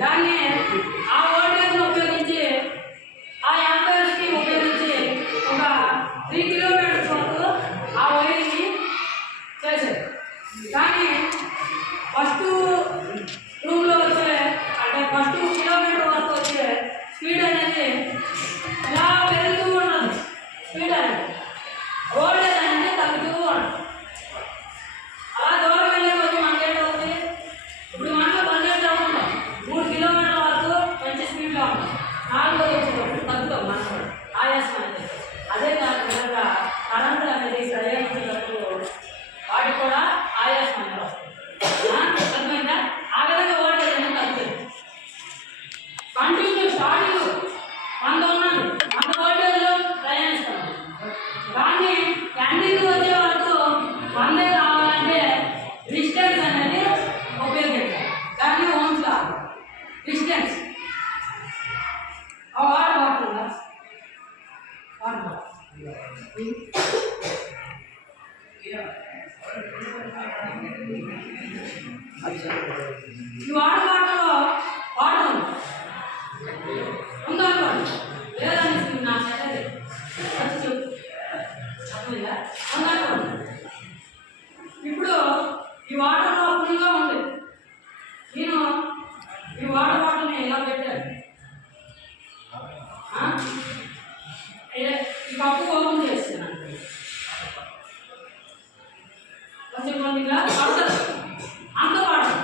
దాన్ని ఆ వోల్టేజ్ను ఉపయోగించి ఆ యాంపైర్స్కి ఉపయోగించి ఒక 3 కిలోమీటర్స్ వరకు ఆ వైరింగ్ని చేశారు. కానీ ఫస్ట్ రూమ్లో వచ్చే అంటే ఫస్ట్ కిలోమీటర్ వరకు వచ్చే స్పీడ్ అనేది ఇలా పెరుగుతూ ఉన్నది. స్పీడ్ అనేది వోల్టేజ్ అనేది తగ్గుతూ ఉన్నది. అలా దూరం వెళ్ళే కొద్ది మనకి ఏంటవుతుంది, ఇప్పుడు మనలో బడ్జెట్ ఉంటాం 3 కిలోమీటర్ల వరకు మంచి స్పీడ్లో ఉంటాం, 4 వచ్చేటప్పుడు తగ్గుతాం మనకు ఆయాసం అనేది. అదే కాకుండా కరెంట్ అనేది ప్రయాణించేటప్పుడు వాటికి కూడా ఆయాసం అనేది వస్తుంది. అర్థమైందా? ఆ విధంగా వోల్టేజ్ అనేది తగ్గుతుంది. కంటిన్యూ స్టార్టింగ్ 100 ఉన్నది, 100 వోల్టేజ్లో ప్రయాణిస్తాం. కానీ ఎండింగ్ వచ్చే వరకు 100 కావాలంటే డిస్టెన్స్ అనేది ఉపయోగించాలి. దాన్ని ohm's law distance. Water bottle ఉందా? వాటర్ బాటిల్ ఈ వాటర్ బాటిల్లో వాటర్ ఉంది ఉందనుకోండి, లేదని నా చెప్పండి చెప్పు అర్థమైందా? ఉందనుకోండి. ఇప్పుడు ఈ వాటర్లో ఫుల్గా ఉంది, నేను ఈ వాటర్ బాటిల్ని ఎలా పెట్టాను, ఈ కప్పు ఓపెన్ చేస్తున్నాను, కొంచెం కొద్దిగా పడుతుంది, అంత వాటర్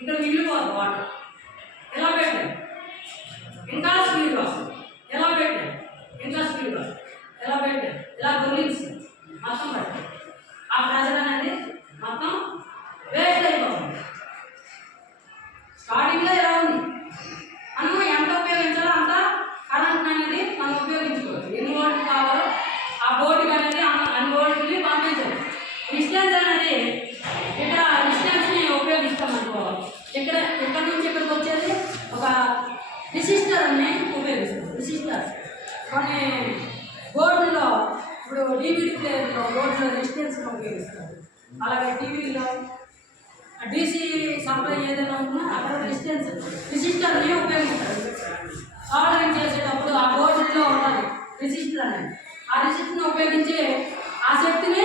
ఇక్కడ మిగిలిపోతుంది. వాటర్ ఎలా పెట్టాను, ఇంకా స్పీడ్గా వస్తుంది. ఎలా పెట్టాను, ఇంకా స్పీడ్గా వస్తుంది. ఎలా పెట్టాను, ఇలా దొరికింది మొత్తం పెట్టాను. ఆ ప్రెజర్ అనేది మొత్తం వేస్ట్ అయిపోతుంది. స్టార్టింగ్లో ఎలా ఉంది, మనం ఎంత ఉపయోగించాలో అంత కరెంట్ అనేది మనం ఉపయోగించుకోవచ్చు. ఎన్ని వోల్ట్లు కావాలో ఆ బోర్డుకి అనేది అన్ని వోల్ట్ని పంపించాలి. డిస్టెన్స్ అనేది ఇక్కడ డిస్టెన్స్ని ఉపయోగిస్తాం అనుకో, ఇక్కడ నుంచి ఇక్కడికి వచ్చేది ఒక రెసిస్టర్ అని ఉపయోగిస్తాం. రెసిస్టర్ కొన్ని బోర్డుల్లో ఇప్పుడు డివిడి ప్లేయర్లో బోర్డులో రెసిస్టెన్స్ని ఉపయోగిస్తారు. అలాగే టీవీలో డీసీ సప్లై ఏదైనా ఉన్నా అక్కడ రెసిస్టర్ని ఉపయోగిస్తారు. సాల్డరింగ్ చేసేటప్పుడు ఆ బోర్డులో ఉన్నది రెసిస్టర్ అనేది. ఆ రెసిస్టర్ని ఉపయోగించి ఆ శక్తిని